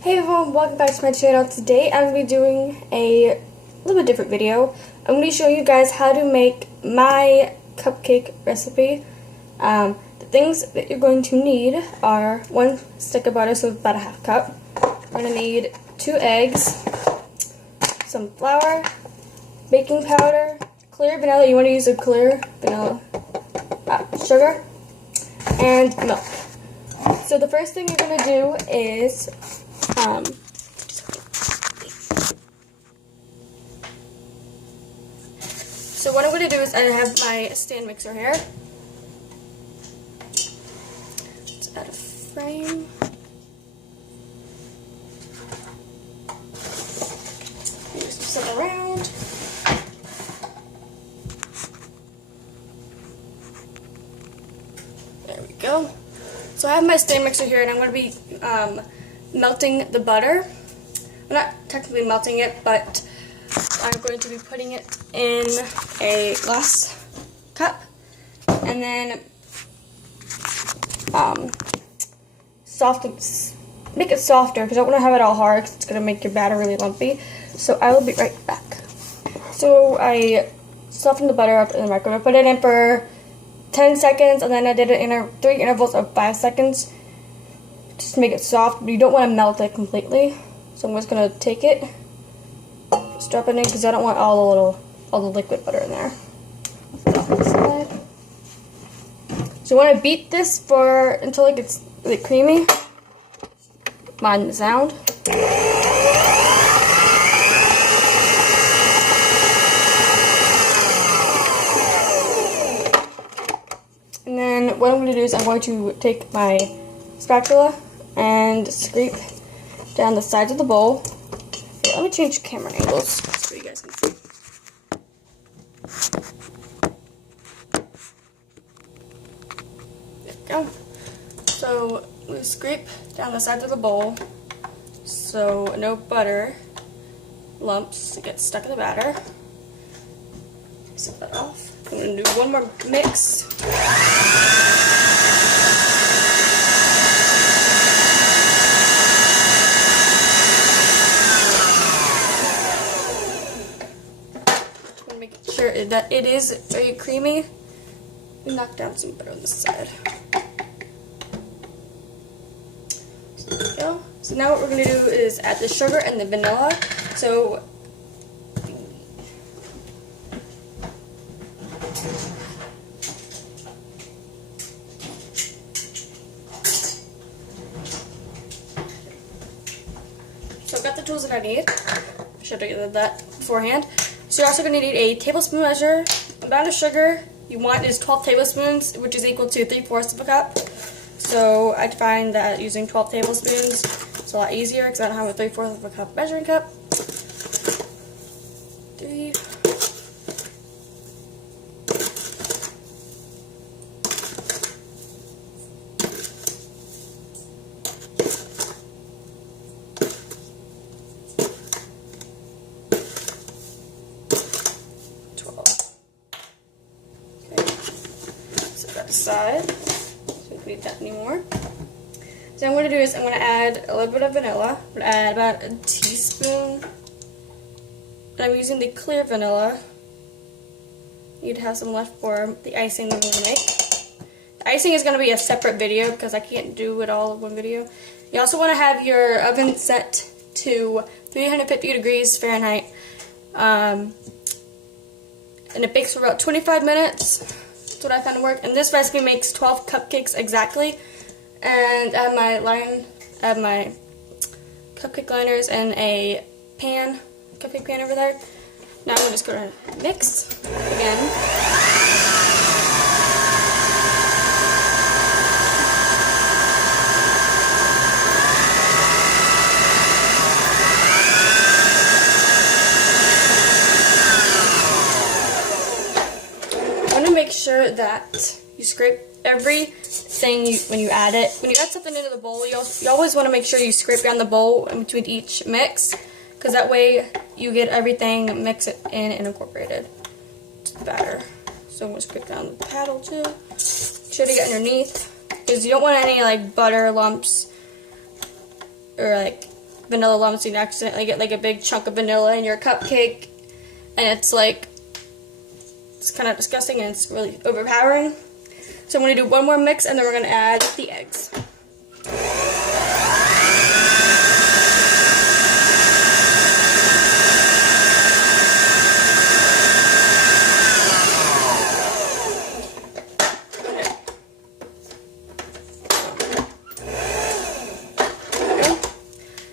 Hey everyone, welcome back to my channel. Today I'm going to be doing a little bit different video. I'm going to be showing you guys how to make my cupcake recipe. The things that you're going to need are 1 stick of butter, so about a half cup. We're going to need 2 eggs, some flour, baking powder, clear vanilla, you want to use a clear vanilla, sugar, and milk. So the first thing you're going to do is so what I'm going to do is I have my stand mixer here. Let's add a frame. Just sit around. There we go. So I have my stand mixer here, and I'm going to be melting the butter. I'm not technically melting it, but I'm going to be putting it in a glass cup, and then make it softer because I don't want to have it all hard because it's going to make your batter really lumpy. So I will be right back. So I softened the butter up in the microwave. I put it in for 10 seconds, and then I did it in 3 intervals of 5 seconds. Just to make it soft, but you don't want to melt it completely. So I'm just gonna take it, just drop it in because I don't want all the liquid butter in there. So you want to beat this until it gets really creamy. Mind the sound. And then what I'm going to do is I'm going to take my spatula and scrape down the sides of the bowl. Okay, let me change camera angles so you guys can see. There we go. So we scrape down the sides of the bowl so no butter lumps get stuck in the batter. Set that off. I'm going to do one more mix. Make sure that it is very creamy. Knock down some butter on this side. So there we go. So now what we're going to do is add the sugar and the vanilla. So I've got the tools that I need. I should have done that beforehand. So you're also going to need a tablespoon measure. The amount of sugar you want is 12 tablespoons, which is equal to 3/4 of a cup. So I find that using 12 tablespoons is a lot easier because I don't have a 3/4 of a cup measuring cup. 3. Aside, so we don't need that anymore. So what I'm going to do is I'm going to add a little bit of vanilla. I'm going to add about a teaspoon. And I'm using the clear vanilla. You'd have some left for the icing that I'm going to make. The icing is going to be a separate video because I can't do it all in one video. You also want to have your oven set to 350 degrees Fahrenheit. And it bakes for about 25 minutes. That's what I found to work. And this recipe makes 12 cupcakes exactly. And I have my cupcake liners in a cupcake pan over there. Now I'm just going to mix again. Make sure that you scrape everything when you add it. When you add something into the bowl, you always want to make sure you scrape down the bowl in between each mix, because that way you get everything mixed in and incorporated to the batter. So I'm going to scrape down the paddle too. Make sure to get underneath, because you don't want any like butter lumps or like vanilla lumps, you can accidentally get like a big chunk of vanilla in your cupcake, and it's like, it's kind of disgusting and it's really overpowering. So I'm going to do one more mix, and then we're going to add the eggs.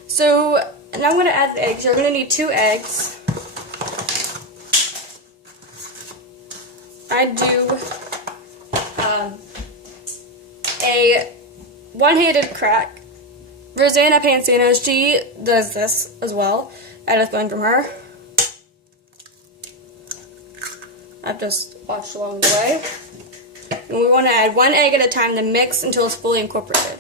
So now I'm going to add the eggs. You're going to need 2 eggs. I do a one-handed crack. Rosanna Pansino, she does this as well. I just learned from her. I've just watched along the way. And we want to add 1 egg at a time, then mix until it's fully incorporated.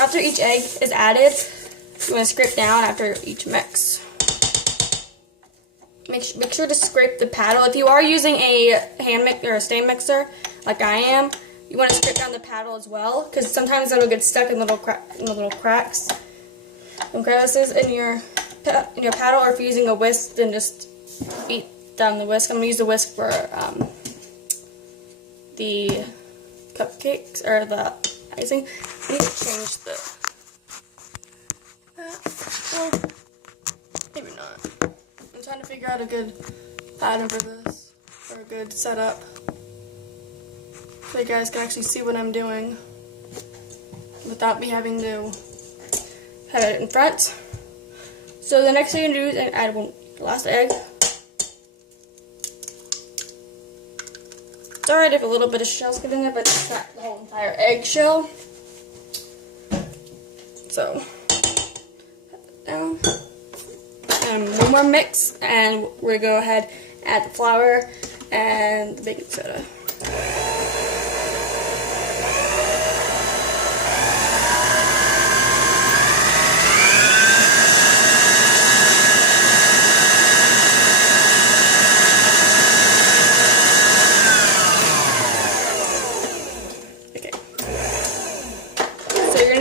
After each egg is added, you want to scrape down after each mix. Make sure to scrape the paddle. If you are using a hand mixer or a stand mixer, like I am, you want to scrape down the paddle as well, because sometimes it'll get stuck in the little cracks and crevices in your paddle. Or if you're using a whisk, then just beat down the whisk. I'm gonna use the whisk for the cupcakes or the icing. I need to change the. Well, maybe not. I'm trying to figure out a good pattern for this, or a good setup, so you guys can actually see what I'm doing without me having to have it in front. So the next thing you're gonna do is add the last egg. It's alright if a little bit of shell's getting in there, but it's not the whole entire egg shell. So, put that down. And one more mix, and we're going to go ahead and add the flour and the baking soda.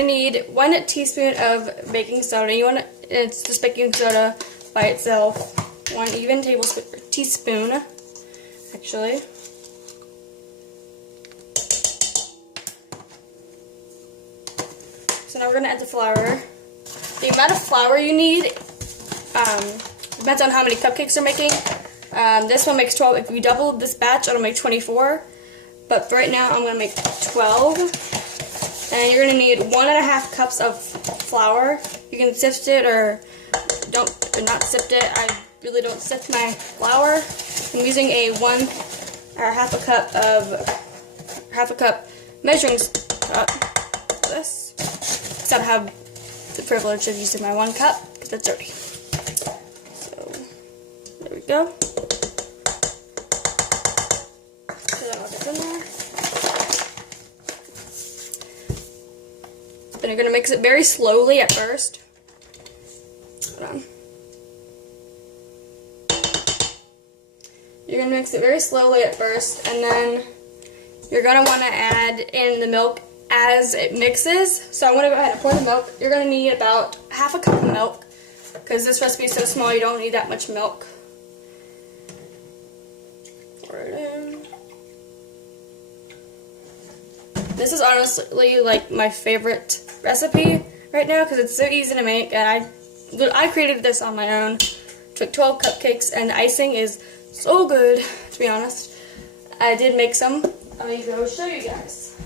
Need 1 teaspoon of baking soda. It's just baking soda by itself. 1 even teaspoon, actually. So now we're gonna add the flour. The amount of flour you need depends on how many cupcakes you're making. This one makes 12. If you double this batch, it'll make 24. But for right now, I'm gonna make 12. And you're going to need 1.5 cups of flour. You can sift it or not sift it. I really don't sift my flour. I'm using a half a cup measuring cup. This. Because I have the privilege of using my 1 cup because it's dirty. So there we go. So that all gets in there. Then you're going to mix it very slowly at first. Hold on. You're going to mix it very slowly at first, and then you're going to want to add in the milk as it mixes. So I'm going to go ahead and pour the milk. You're going to need about half a cup of milk, because this recipe is so small you don't need that much milk. Pour it in. This is honestly like my favorite recipe right now because it's so easy to make, and I created this on my own. Took 12 cupcakes, and the icing is so good, to be honest. I did make some. I'm going to go show you guys.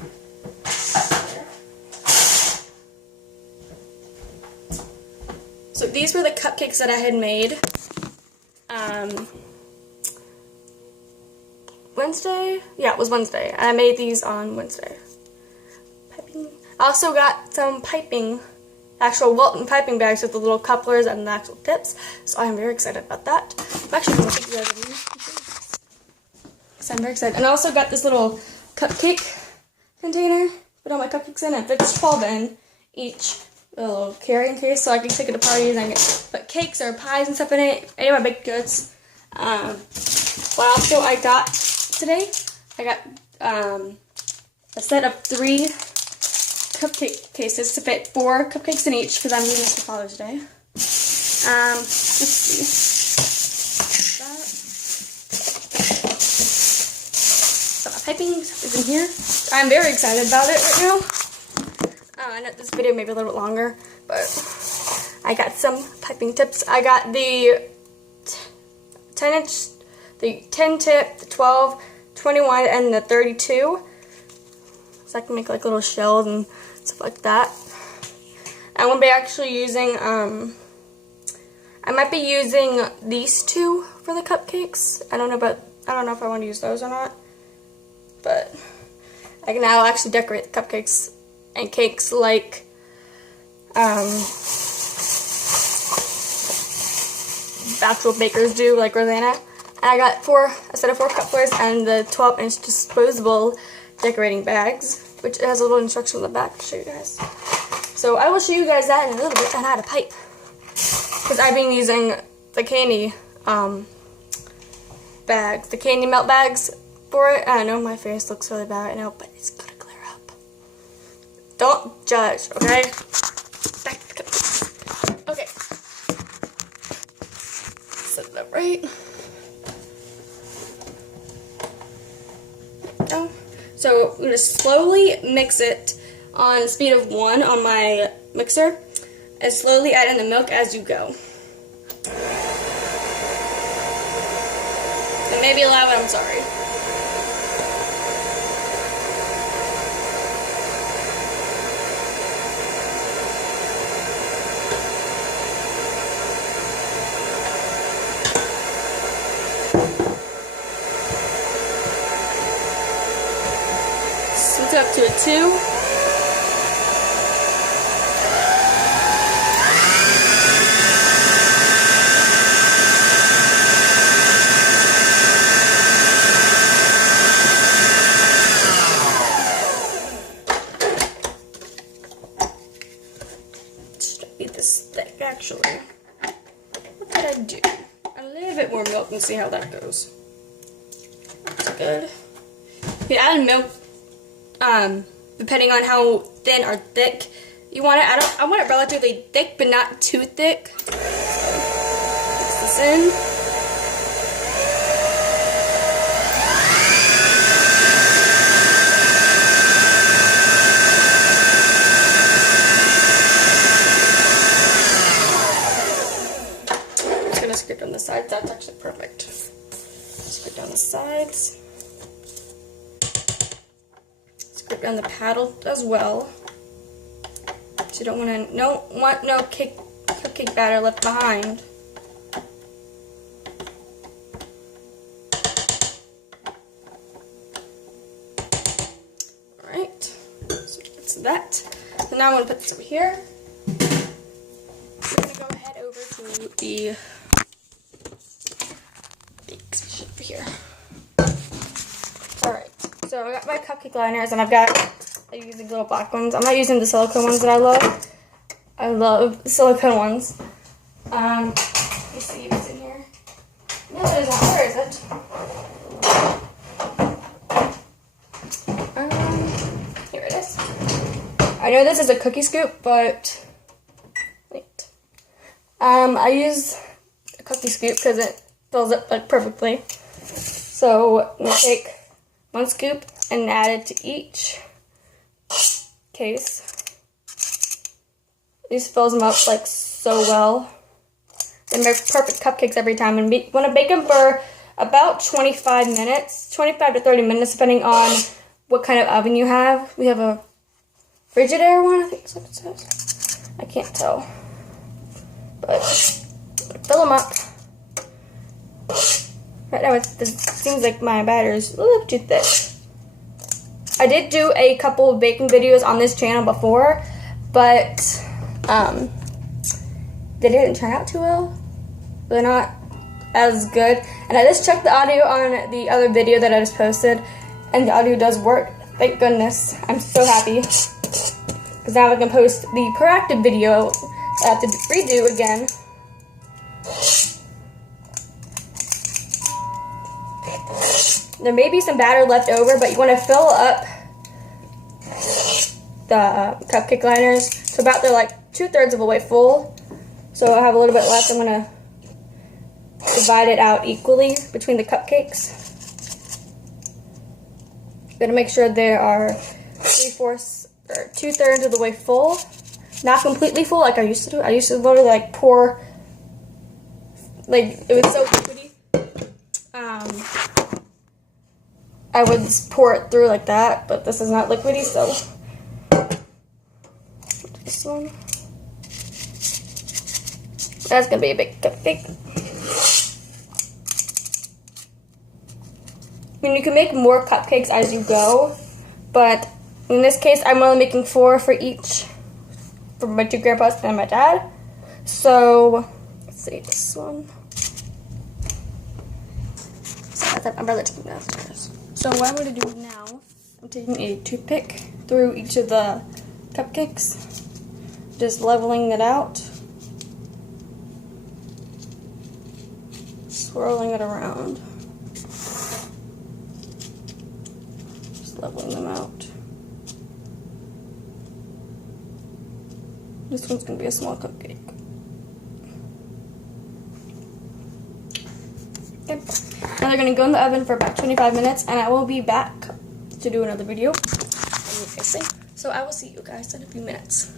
So these were the cupcakes that I had made Wednesday? Yeah, it was Wednesday. I made these on Wednesday. I also got some piping, actual Wilton piping bags with the little couplers and the actual tips, so I'm very excited about that. I'm actually going to take you guys with me. So I'm very excited. And I also got this little cupcake container put all my cupcakes in and fits 12 in each little carrying case so I can take it to parties and I can put cakes or pies and stuff in it, any of my baked goods. What also I got today, I got a set of 3 cupcake cases to fit 4 cupcakes in each because I'm doing this for Father's Day. Let's see. So my piping is in here. I'm very excited about it right now. I know this video may be a little bit longer, but I got some piping tips. I got the 10-inch, the 10 tip, the 12, 21, and the 32. So I can make like little shells and stuff like that. I'm gonna be actually using, I might be using these 2 for the cupcakes. I don't know if I want to use those or not. But I can now actually decorate the cupcakes and cakes like actual bakers do, like Rosanna. And I got a set of 4 cupwares and the 12-inch disposable decorating bags, which has a little instruction on the back to show you guys. So I will show you guys that in a little bit and how to pipe. Because I've been using the candy bags, the candy melt bags for it. I know my face looks really bad right now, but it's gonna clear up. Don't judge, okay? Back to the cupcakes. Okay. Set it up right. Oh. So I'm gonna slowly mix it on a speed of 1 on my mixer, and slowly add in the milk as you go. It may be loud, but I'm sorry. Switch it up to a 2. Should be this thick, actually. What did I do? A little bit more milk and see how that goes. That's good. You can add milk depending on how thin or thick you want it. I want it relatively thick, but not too thick. So, mix this in. I'm just gonna scrape down the sides. That's actually perfect. Scrape down the sides. Scrape down the paddle as well. So you don't want no cupcake batter left behind. Alright, so that's that. So now I'm going to put this over here. I'm going to go ahead over to the bake station over here. Alright, so I got my cupcake liners and I use the little black ones. I'm not using the silicone ones that I love. I love the silicone ones. Let me see what's in here. No, it isn't. Where is it? Here it is. I know this is a cookie scoop, but wait. I use a cookie scoop because it fills it like perfectly. So I'm gonna take 1 scoop and add it to each case. These fills them up like so well. They make perfect cupcakes every time, and want to bake them for about 25 minutes, 25 to 30 minutes, depending on what kind of oven you have. We have a Frigidaire one, I think that's what it says. I can't tell, but fill them up. Right now, it seems like my batter is a little too thick. I did do a couple of baking videos on this channel before, but they didn't turn out too well. They're not as good. And I just checked the audio on the other video that I just posted, and the audio does work. Thank goodness. I'm so happy. Because now I can post the proactive video I have to redo again. There may be some batter left over, but you want to fill up the cupcake liners so about they're like 2/3 of the way full. So I have a little bit left. I'm going to divide it out equally between the cupcakes. Going to make sure they are 3/4 or 2/3 of the way full, not completely full like I used to do. I used to literally like pour, like it was so liquidy. I would just pour it through like that, but this is not liquidy, so this one. That's gonna be a big cupcake. I mean, you can make more cupcakes as you go, but in this case, I'm only making 4 for each, for my 2 grandpas and my dad. So, let's see, this one. So, my brother took me downstairs. So, what I'm going to do now, I'm taking a toothpick through each of the cupcakes, just leveling it out, swirling it around. Leveling them out. This one's going to be a small cupcake. Okay. Now they're going to go in the oven for about 25 minutes, and I will be back to do another video. So I will see you guys in a few minutes.